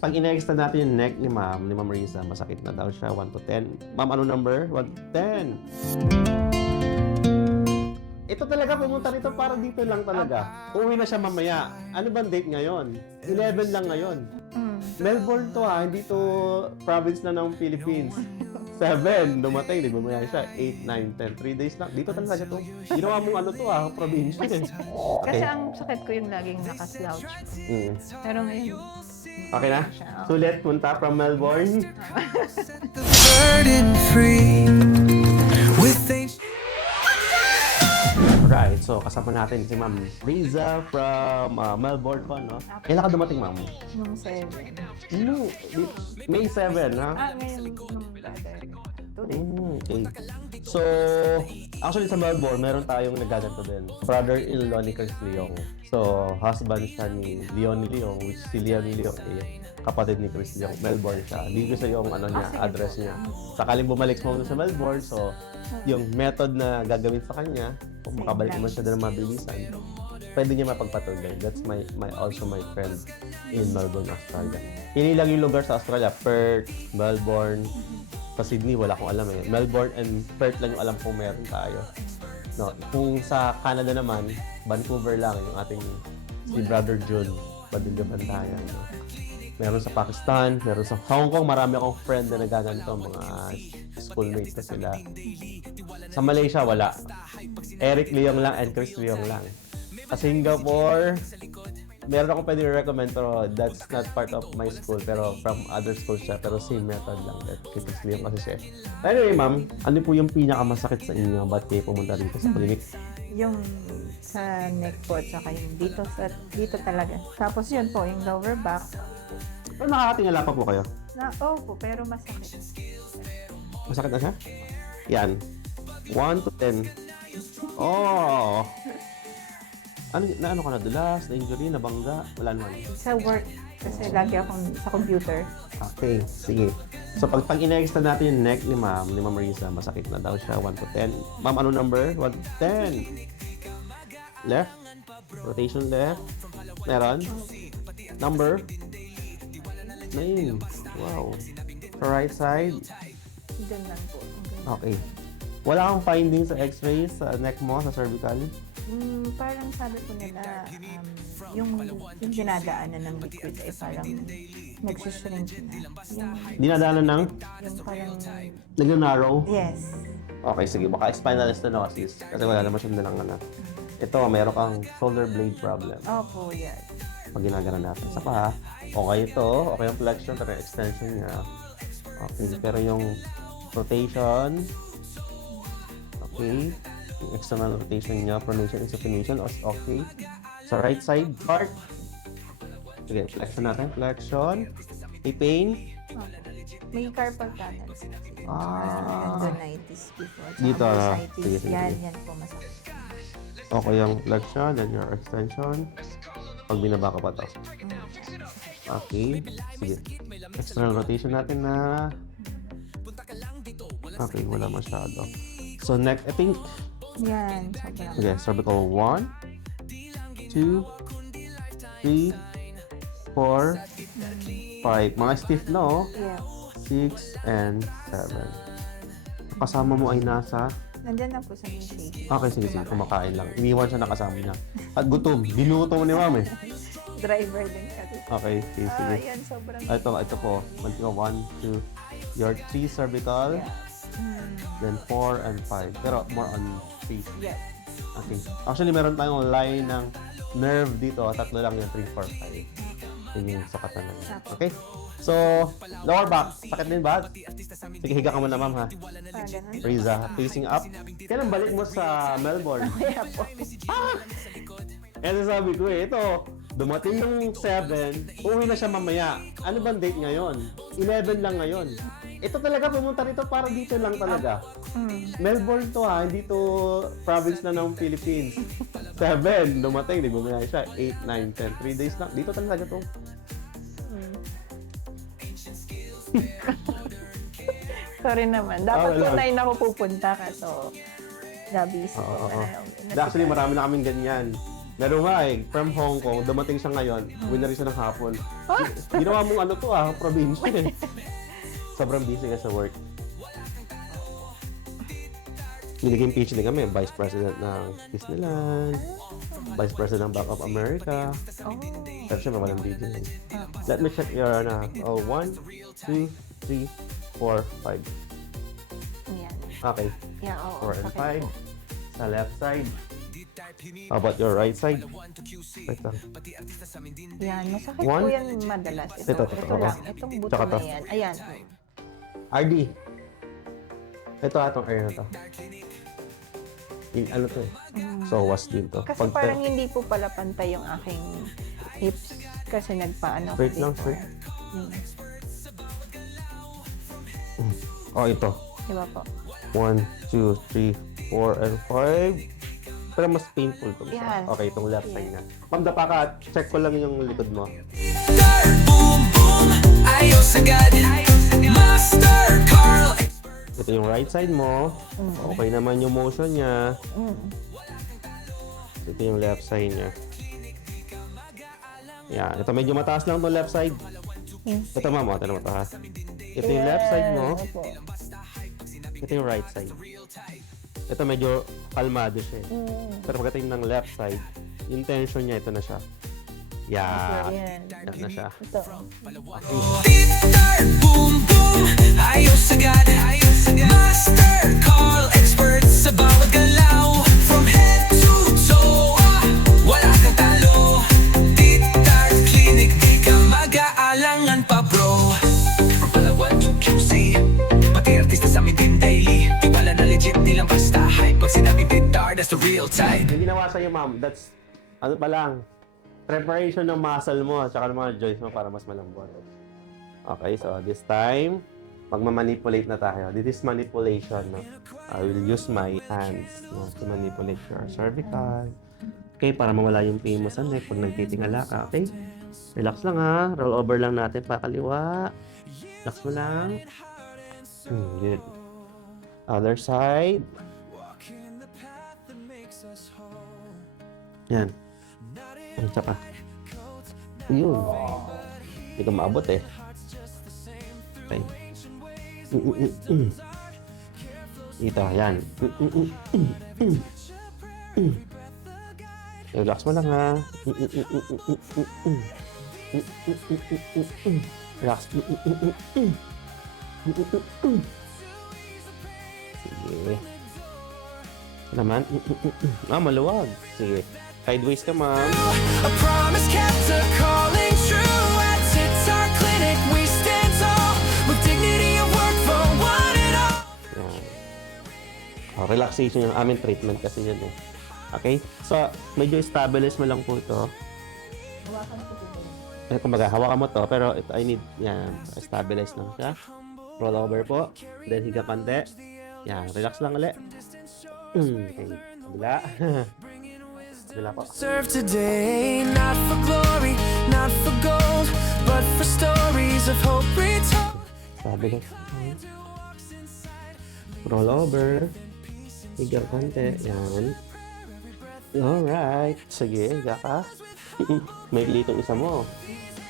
Pag in-extend natin yung neck ni Ma'am Riza, masakit na daw siya, 1 to 10. Ma'am, ano number? 1 to 10. Ito talaga, pumunta rito para dito lang talaga. Uwi na siya mamaya. Ano bang date ngayon? 11 lang ngayon. Melbourne to hindi to province na ng Philippines. 7, dumating, di ba maya siya? 8, 9, 10, 3 days lang. Dito talaga to. Ginawa mong ano to probinsya. Kasi ang sakit ko yung laging nakaslouch. Pero ngayon, Okay na? Sulit, punta from Melbourne. Right, so kasama natin si Ma'am Riza from Melbourne po, no? Kailan ka dumating, Ma'am? nung 7. May 7, ha? Ngayon, nung brother. 2 days. Okay. So, actually sa Melbourne, meron tayong nagaganto din. Brother-in-law ni Chris Leong. So, husband siya ni Leon Leong, which si Leon Leong kapatid ni Chris Leong. Melbourne siya. Hindi ko sa yung address niya. Sakaling bumalik mo sa Melbourne, so yung method na gagawin sa kanya, kung makabalik naman siya doon mabilisan, pwede niya mapagpatuloy. That's also my friend in Melbourne, Australia. Hindi lang yung lugar sa Australia, Perth, Melbourne, sa Sydney, wala akong alam eh. Melbourne and Perth lang yung alam kong meron tayo. No, kung sa Canada naman, Vancouver lang yung ating si Brother June, Badilga Bantayan. No? Meron sa Pakistan, meron sa Hong Kong, marami akong friend na nagaganto, mga schoolmates na sila. Sa Malaysia, wala. Eric Leong lang and Chris Leong lang. Sa Singapore, meron akong pwede recommend pero that's not part of my school pero from other schools siya pero same method lang that Chris Leong kasi siya. Anyway, ma'am, ano po yung pinakamasakit sa inyo? Ba't kayo pumunta dito sa clinic? Yung sa neck po at saka yung dito talaga. Tapos yun po, yung lower back. Pero nakakatingala pa po kayo? Po, pero masakit. Masakit na siya? Yan. 1 to 10. Oh! Ano ka na? Dulas? Na-injury? Nabangga? Wala naman. Sa work, kasi lagi akong sa computer. Okay, sige. So, pag in-extend natin yung neck ni Ma'am Riza, masakit na daw siya, 1 to 10. Ma'am, ano number? 1 to 10. Left? Rotation left? Meron? Number? 9. Wow. Sa right side? Doon lang po. Okay. Wala kang findings sa x-ray sa neck mo, sa cervical? Parang sabi ko nila, yung dinadaanan ng liquid ay parang nagsishrink na. Dinadaanan ng? Yung parang, Nag-narrow? yes. Okay, sige. Baka spinal stenosis. Kasi wala naman siya nilang Ito, meron kang shoulder blade problem. Opo, yes. Pag ginagana natin. Sa pa, okay ito. Okay yung flexion, pero yung extension niya. Okay, pero yung rotation, okay. Yung external rotation niya, pronation and supination, okay. Sa right side part, sige, flexion natin. Flexion. May pain. Opo. May carpal tunnel. Tendonitis before. Dito, bursitis. sige. Yan po masakit. Okay yung flexion, then your extension. Pag binaba ka pa to. Okay. Sige. External rotation natin na. Okay, wala masyado. So, neck, I think, Yan, sobrang. okay, cervical 1, 2, 3, 4, 5. Mga stiff na, oh. Yeah. 6 and 7. Kasama mo ay nasa. Nandyan na po sa may shade. Okay, sige, kumakain lang. Iniwan siya nakasama niya. At gutom. Dinuto mo ni ma'am eh. Driver din kasi. Okay, sige. Yan, sobrang. Ito po. 1, 2, your 3 cervical, then 4 and 5. Pero more on 3. Yes. Okay. Actually, meron tayong line ng nerve dito. 3 lang yung 3, 4, 5. Yun yung sukatan na. Okay? So, lower back. Sakit din ba? Sige, higa ka muna, ma'am, ha? Ganun. Riza, facing up. Kailan balik mo sa Melbourne? Kaya po. Kasi sabi ko ito, dumating yung 7, uwi na siya mamaya. Ano bang date ngayon? 11 lang ngayon. Ito talaga, pumunta rito para dito lang talaga. Melbourne to hindi to province na ng Philippines. 7, dumating, di ba siya? 8, 9, 10, 3 days lang. Dito talaga to. Sorry naman. Dapat wala. po 9 ako pupunta ka. So, busy ko. Actually, marami na kaming ganyan. Meron nga eh, from Hong Kong, dumating siya ngayon, winner siya ng hapon. Ginawa mong ano to probinsya eh. Sobrang busy ka sa work. Biniging pitch din kami, Vice President ng Disneyland, Vice President ng Bank of America. Pero syempre, walang video yun. Let me check your, 1, 2, 3, 4, 5. Yan. Okay, Yeah, oo. 4 and Sakit 5. po. Sa left side. How about your right side? Wait lang. Yan, masakit One. po yan madalas. Ito, Ito lang, itong buto Tsaka na to. yan. Ayan. RD. Ito atong area na to. Yung ano to eh. So, was din to. Kasi parang hindi po pala pantay yung aking hips. Kasi nagpaano ko Straight lang, before. straight. Hmm. Oh, ito. Diba po? 1, 2, 3, 4, and 5. Pero mas painful to. Yan. Okay, itong left side na. Ma'am, dapa ka. Check ko lang yung likod mo. Boom boom, ayos agad. Master Carl. Ito yung right side mo. Okay naman yung motion niya. Ito yung left side niya. Yan. Ito medyo mataas lang itong left side. Ito ma'am, ito naman ito ha. Ito yung left side mo. Opo. Ito yung right side. Ito medyo kalmado siya eh. Pero pagdating ng left side, yung tension niya, ito na siya. Yeah. Yan. Yan na siya. Ito. Start boom boom, ayos agad. Master Carl, expert sa bawat galaw. From head to toe, wala kang talo. Titart Clinic, di ka mag-aalangan pa bro. From Palawan to QC, pati artista sa amin din daily. Di wala na legit, di lang basta hype. Pag sinabing Titart, that's the real type. Yung ginawa sa'yo ma'am, that's, ano pa lang, preparation ng muscle mo at saka ng mga joints mo para mas malambot. Okay, so this time, magmamanipulate na tayo. This is manipulation. No? I will use my hands to manipulate your cervical. Okay, para mawala yung pain mo sa neck pag nagtitingala ka. Okay? Relax lang ha. Roll over lang natin pa kaliwa. Relax mo lang. Good. Other side. Yan. Isa pa. Yun. Hindi ko maabot eh. Okay. Ito, yan. Relax mo lang ha. Relax. Sige. Naman. Maluwag. Sige. Sideways ka, ma'am. A promise kept, a calling true. At Titart Clinic, we stand tall with dignity of work for one and all. Yan. Oh, relaxation yung aming treatment kasi yan eh. Okay? So, medyo stabilize mo lang po ito. Kumbaga, hawakan mo to, pero ito, I need, yan, stabilize lang siya. Roll over po. Then, higa kante. Yan, relax lang ulit. Okay. Kabila. Kabila po. Serve today, not for glory, not for gold, but for stories of hope retold. Stabilize. Roll over. Higa kante. Yan. Alright. Sige, higa ka. May itong isa mo.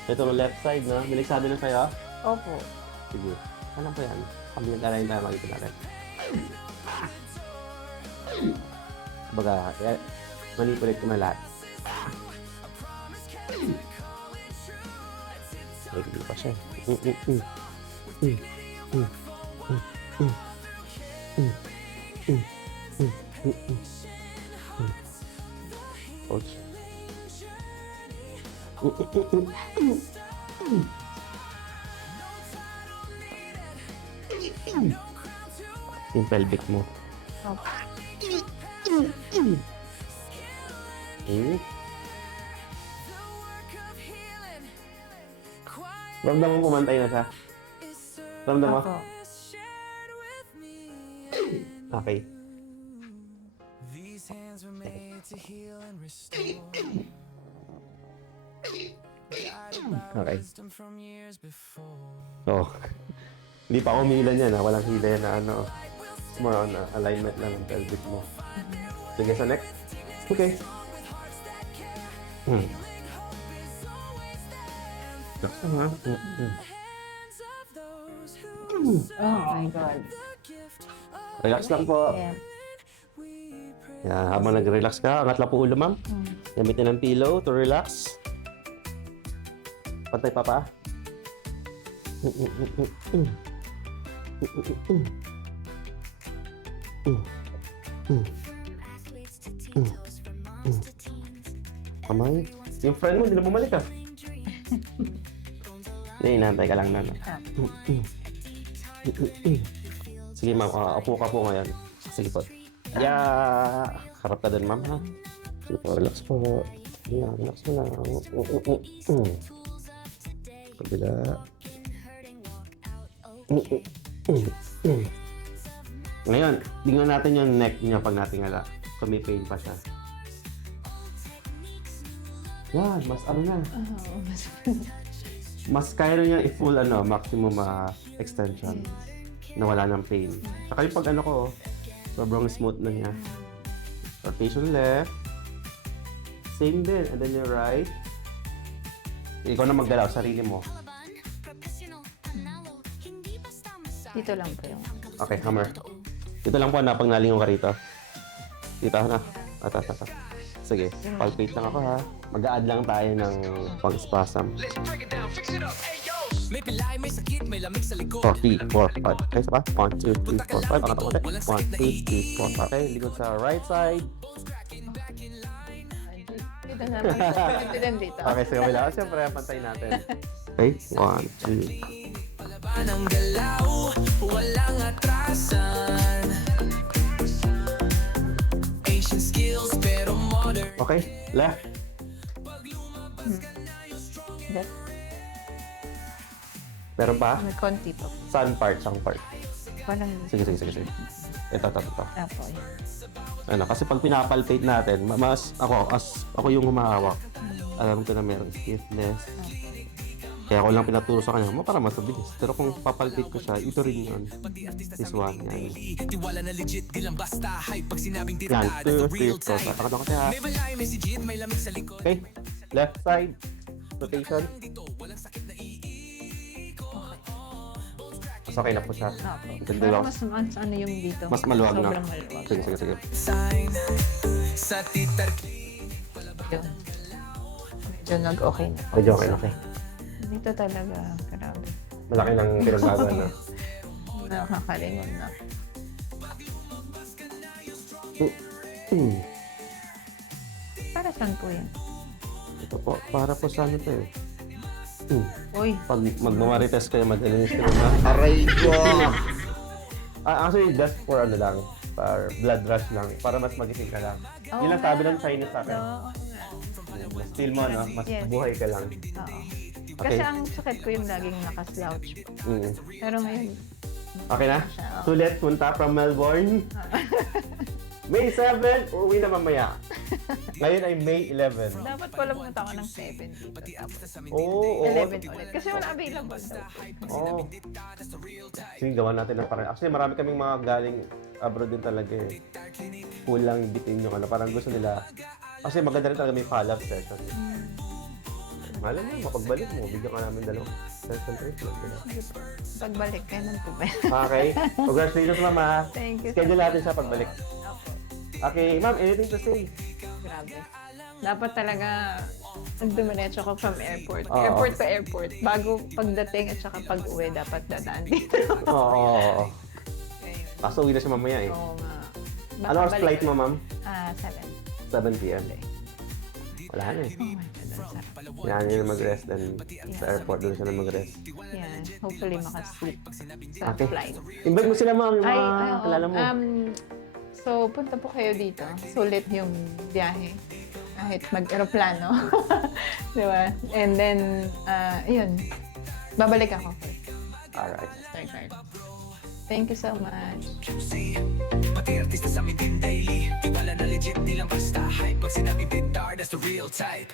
Ito ng left side, no? Miliksado na sa'yo? Opo. Sige. Ano po yan? Kabilang arayin tayo makikita natin. Baga, manipulate ko na lahat. Ay, hindi pa siya. Ouch. Yung pelvic mo. Opo. Ramdam mo pumantay na siya? Ramdam mo? Opo. Okay. These hands were made to heal and restore. Okay. Wisdom from years before. So, hindi pa ako umiilan yan ha. Walang hila yan na ano. More on alignment lang ng pelvic mo. Sige sa next. Okay. Relax lang ha. Oh my God. Relax lang po. Yeah. Yan, habang nag-relax ka, angat lang po ulo, ma'am. Gamitin ng pillow to relax. Pantay pa pa. Kamay. Yung friend mo, hindi na bumalik ah. Hinahantay ka lang na. Sige ma'am, upo ka po ngayon. Sige po. Yeah! Harap ka din ma'am ha. Sige po, relax po. Yeah, relax mo lang. Kabila. Ngayon, tingnan natin yung neck niya pag natingala. Kung may pain pa siya. Yan, mas ano na. Mas kaya na niya i-full maximum extension na wala ng pain. Saka yung pag ano ko, sobrang smooth na niya. Rotation left. Same din. And then your right. Ikaw na maggalaw, sarili mo. Dito lang po yung... Okay, hammer. Dito lang po na pag nalingon ka rito. Dito na. Sige, palpate lang ako ha. Mag-a-add lang tayo ng pang-spasm. Let's break it down, fix it up, ayo. May pilay, may sakit, may lamig sa likod. 4, 3, 4, 5. Okay, isa pa? 1, 2, 3, 4, 5. Angat ako ulit. 1, 2, 3, 4, 5. Okay, likod sa right side. Dito naman po. Dito din dito. Okay, so wala. Siyempre, pantayin natin. Okay, 1, 2. Palaban ang galaw, walang atrasan. Ancient skills, pero modern. Okay, left. Left. Meron pa? May konti po. Saan part? Saan part? Parang... Sige. Ito. Apo, yeah. Ano, kasi pag pinapalpate natin, ako yung humahawak. Alam ko na meron stiffness. Kaya ako lang pinaturo sa kanya mo para mas mabilis. Pero kung papalpate ko siya, ito rin yun. This one, yan. Tiwala na legit, di lang basta hype. Pag sinabing Yan, tirada, the 2, 3, real 4. type. Tatakot ako siya. May balay, may sigit, may lamig sa likod. Okay, left side. Rotation. Dito, walang sakit na Mas okay na po siya. Apo. Ganda Pero lang. mas ano yung dito. Mas maluwag na. Sobrang maluwag. Sige. sign. Sa titar Yun. Medyo nag-okay na. Medyo okay. Dito talaga, grabe. Malaki ng pinagbago na. Nakakalingon na. Para saan po yan? Ito po, para po sa ano to eh. Uy, Pag magmamarites kayo, madalinis kayo na. Aray ko! Actually, just for ano lang, for blood rush lang, para mas magising ka lang. Oo Yun lang nga. sabi ng Chinese sa akin. oo nga. Mas feel mo, no? Mas Yes. buhay ka lang. Oo. Okay. Kasi ang sakit ko yung laging nakaslouch. Pero ngayon, Okay na? siya. Sulit, punta from Melbourne. May 7, uuwi na mamaya. Ngayon ay May 11. Dapat pala pumunta ako ng 7 dito. Tapos Oo. 11 ulit. Kasi wala available daw. Oo. Sige, gawa natin ng parang. Actually, marami kaming mga galing abroad din talaga eh. Kulang bitin yung ano. Parang gusto nila. Kasi maganda rin talaga may follow-up session. Malam mo, mapagbalik mo. Bigyan ka namin dalawang session treatment. Pagbalik, kailan po ba? Okay. Congratulations, mama. Thank you. Schedule natin sa pagbalik. Okay, ma'am, anything to say? Grabe. Dapat talaga dumiretso ko from airport. Oo. Airport to airport. Bago pagdating at saka pag-uwi, dapat dadaan dito. Oo. Ayun. Kaso uwi na siya mamaya eh. Oo nga. Ano oras Balik- flight mo, ma'am? 7. 7 p.m. Wala na eh. Oh my God, ang sarap. Yan, yun na mag-rest. Then sa airport, doon siya na mag-rest. Yan. Hopefully makasleep sa Okay. flight. Invite mo sila, ma'am, yung Ay, mga oo. kilala mo. So, punta po kayo dito. Sulit yung biyahe. Kahit mag-aeroplano. Di ba? And then, yun. Babalik ako. Alright. Start. Thank you so much. juicy. Pati artista sa amin din daily. Tiwala na legit, di lang basta hype. Pag sinabing bidar, that's the real type.